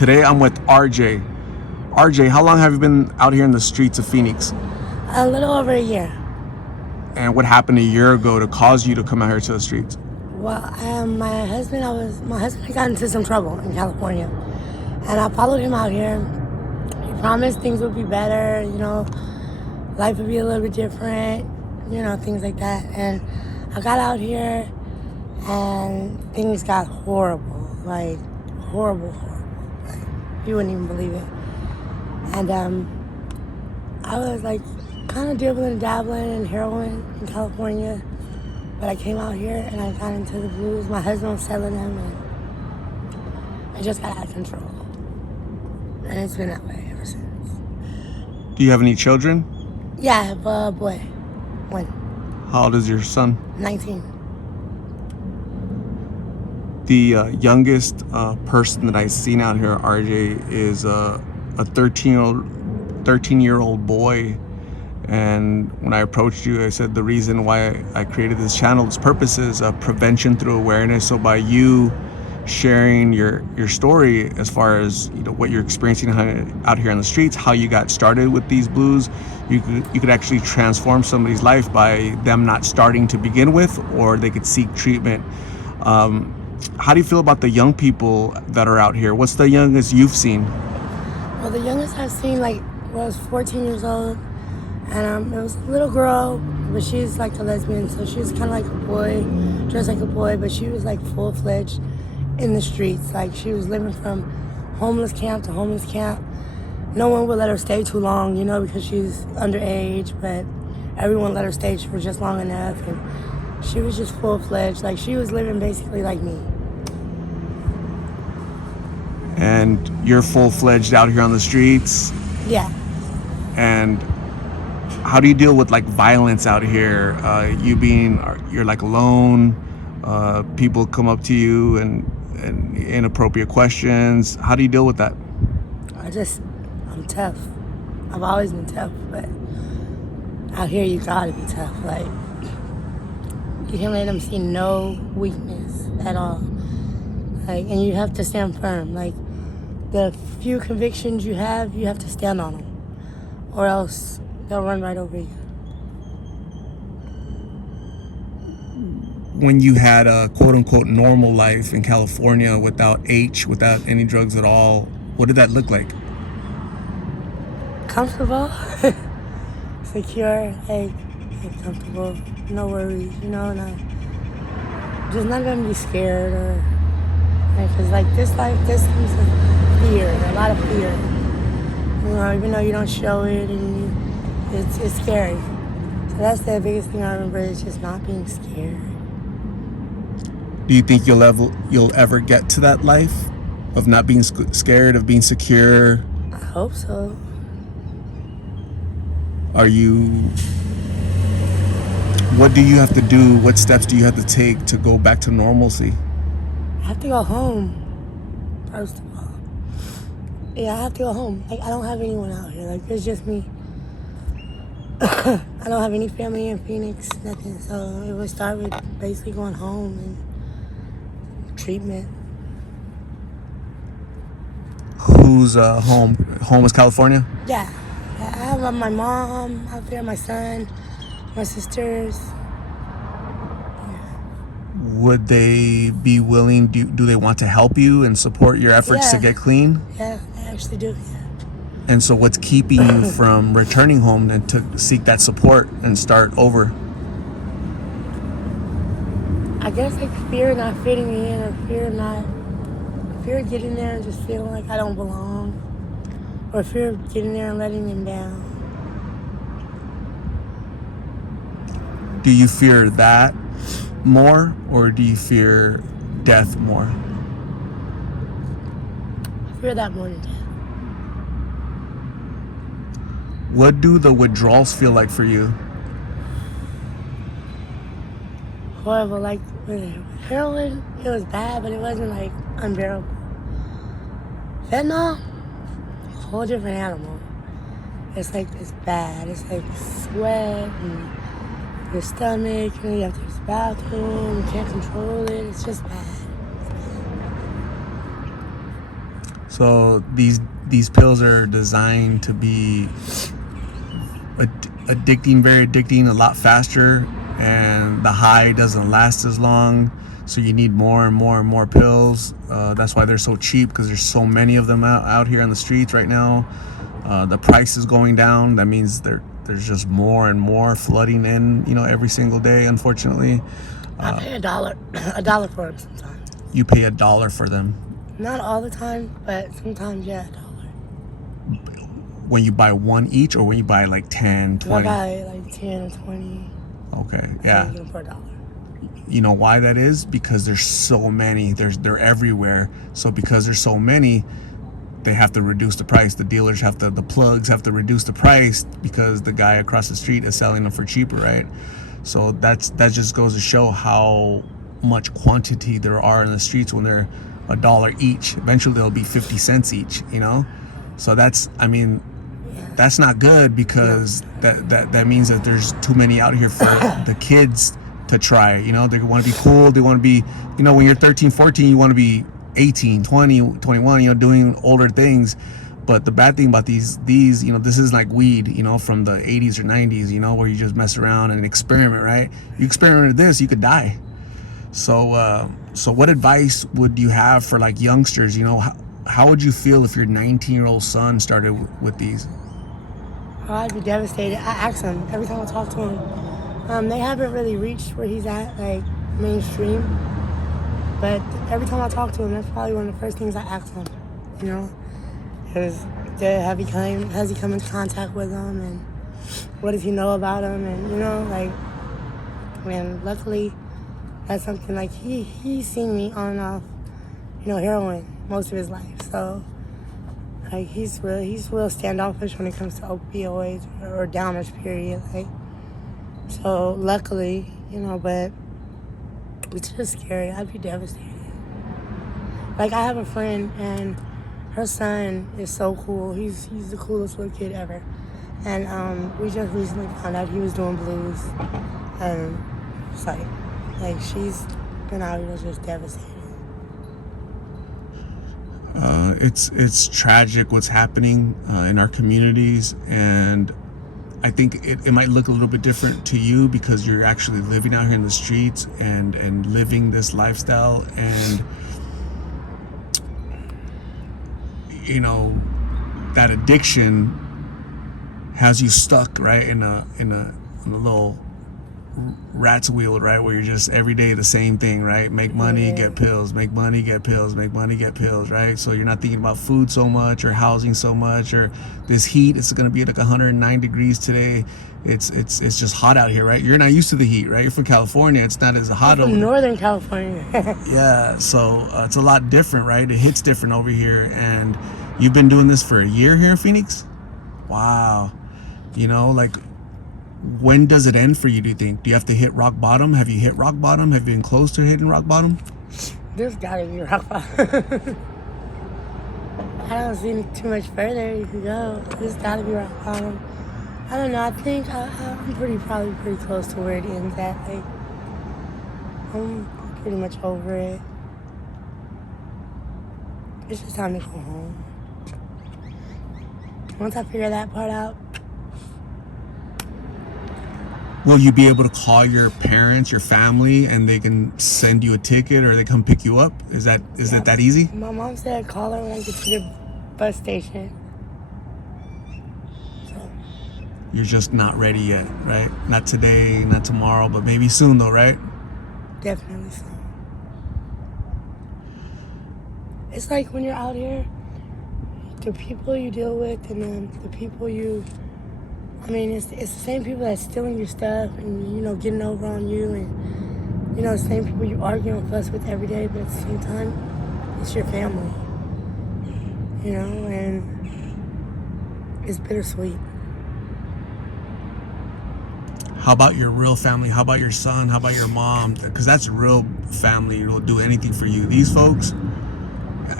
Today I'm with RJ. RJ, how long have you been out here in the streets of Phoenix? A little over a year. And what happened a year ago to cause you to come out here to the streets? Well, my husband got into some trouble in California, and I followed him out here. He promised things would be better, life would be a little bit different, things like that. And I got out here, and things got horrible, like horrible. Like, you wouldn't even believe it. And I was like kind of dibbling and dabbling in heroin in California. But I came out here and I got into the blues. My husband was selling them and it just got out of control. And it's been that way ever since. Do you have any children? Yeah, I have a boy. One. How old is your son? 19. The youngest person that I've seen out here, RJ, is a 13-year-old boy. And when I approached you, I said the reason why I created this channel, its purpose is prevention through awareness. So by you sharing your story as far as what you're experiencing out here on the streets, how you got started with these blues, you could actually transform somebody's life by them not starting to begin with, or they could seek treatment. How do you feel about the young people that are out here? What's the youngest you've seen? Well, the youngest I've seen was 14 years old. And it was a little girl, but she's like a lesbian, so she was kind of like a boy, dressed like a boy, but she was like full-fledged in the streets. Like, she was living from homeless camp to homeless camp. No one would let her stay too long, because she's underage, but everyone let her stay for just long enough. And she was just full-fledged. Like, she was living basically like me. And you're full-fledged out here on the streets? Yeah. And how do you deal with violence out here? You're alone. People come up to you and inappropriate questions. How do you deal with that? I'm tough. I've always been tough, but out here you gotta be tough. Like, you can't let them see no weakness at all. And you have to stand firm. Like, the few convictions you have to stand on them, or else they'll run right over you. When you had a quote-unquote normal life in California without without any drugs at all, what did that look like? Comfortable, secure, comfortable, no worries, just not gonna be scared because this life, this comes with fear, a lot of fear. Even though you don't show it and it's scary. So that's the biggest thing I remember, is just not being scared. Do you think you'll ever get to that life of not being scared, of being secure? I hope so. What do you have to do? What steps do you have to take to go back to normalcy? I have to go home, first of all. Yeah, I have to go home. I don't have anyone out here. It's just me. I don't have any family in Phoenix, nothing. So it would start with basically going home and treatment. Who's home? Home is California? Yeah. I have my mom out there, my son, my sisters. Would they be willing? Do they want to help you and support your efforts to get clean? Yeah, they actually do. Yeah. And so what's keeping you from returning home and to seek that support and start over? I guess fear of not fitting in, or fear of getting there and just feeling like I don't belong, or fear of getting there and letting them down. Do you fear that more, or do you fear death more? I fear that more than death. What do the withdrawals feel like for you? Horrible. Like with heroin, it was bad, but it wasn't unbearable. Fentanyl, a whole different animal. It's bad. It's sweat and your stomach, you have to use the bathroom, you can't control it. It's just bad. So these pills are designed to be addicting, very addicting, a lot faster, and the high doesn't last as long. So you need more and more and more pills. That's why they're so cheap, because there's so many of them out here on the streets right now. The price is going down. That means there's just more and more flooding in, every single day, unfortunately. I pay $1 for them sometimes. You pay $1 for them. Not all the time, but sometimes, yeah, $1. When you buy one each, or when you buy like 10, 20? I buy like 10 or 20. Okay, yeah. I get them for $1. You know why that is? Because there's so many. They're everywhere. So because there's so many, they have to reduce the price. The dealers the plugs have to reduce the price, because the guy across the street is selling them for cheaper, right? So that just goes to show how much quantity there are in the streets when they're $1 each. Eventually they'll be 50 cents each, So that's not good, because that means that there's too many out here for the kids to try. They want to be cool. They want to be, when you're 13, 14, you want to be 18, 20, 21, doing older things. But the bad thing about these, this is like weed, from the 80s or 90s, where you just mess around and experiment, right? You experiment with this, you could die. So what advice would you have for like youngsters? How would you feel if your 19-year-old son started with these? Oh, I'd be devastated. I ask him every time I talk to him. They haven't really reached where he's at, like mainstream. But every time I talk to him, that's probably one of the first things I ask him. Has he come into contact with them, and what does he know about them, and and luckily that's something like he's seen me on and off, heroin most of his life. So like he's real standoffish when it comes to opioids or downers, period. So luckily, but it's just scary. I'd be devastated. Like I have a friend, and her son is so cool. He's the coolest little kid ever. And we just recently found out he was doing blues. And it's like she's been out here just devastated. It's tragic what's happening in our communities, and I think it might look a little bit different to you because you're actually living out here in the streets and living this lifestyle, and that addiction has you stuck right in a little rat's wheel, right, where you're just every day the same thing, right? Make money, get pills, make money, get pills, make money, get pills, right? So you're not thinking about food so much, or housing so much, or this heat. It's going to be like 109 degrees today. It's just hot out here, right? You're not used to the heat, right? You're from California. It's not as hot over from Northern California. Yeah, so it's a lot different, right? It hits different over here. And you've been doing this for a year here in Phoenix? Wow. When does it end for you, do you think? Do you have to hit rock bottom? Have you hit rock bottom? Have you been close to hitting rock bottom? There's gotta be rock bottom. I don't see too much further you can go. There's gotta be rock bottom. I don't know. I think I'm probably pretty close to where it ends at. I'm pretty much over it. It's just time to go home. Once I figure that part out. Will you be able to call your parents, your family, and they can send you a ticket, or they come pick you up? Is it that easy? My mom said call her when I get to the bus station. So. You're just not ready yet, right? Not today, not tomorrow, but maybe soon though, right? Definitely soon. It's like when you're out here, the people you deal with, and then the people it's the same people that's stealing your stuff and, getting over on you, and, the same people you argue and fuss with every day, but at the same time, it's your family, and it's bittersweet. How about your real family? How about your son? How about your mom? Because that's real family. Will do anything for you. These folks,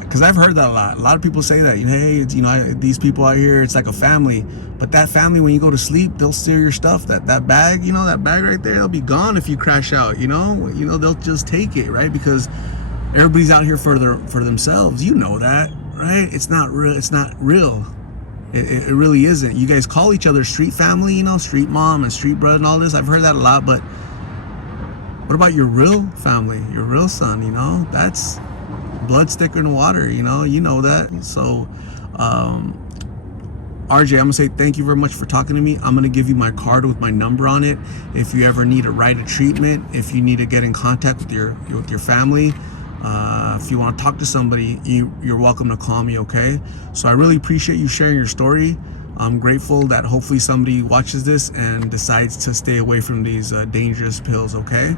because I've heard that a lot. A lot of people say that, hey, these people out here, it's like a family. But that family, when you go to sleep, they'll steal your stuff. That bag, that bag right there, it'll be gone if you crash out. They'll just take it, right? Because everybody's out here for themselves. You know that, right? It's not real. It's not real. It really isn't. You guys call each other street family, you know, street mom and street brother and all this. I've heard that a lot, but what about your real family, your real son? You know, that's blood thicker than water. You know that. So, RJ, I'm gonna say thank you very much for talking to me. I'm gonna give you my card with my number on it. If you ever need a right of treatment, if you need to get in contact with your family, if you want to talk to somebody, you're welcome to call me. Okay? So I really appreciate you sharing your story. I'm grateful that hopefully somebody watches this and decides to stay away from these dangerous pills. Okay?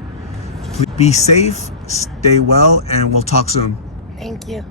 Please be safe, stay well, and we'll talk soon. Thank you.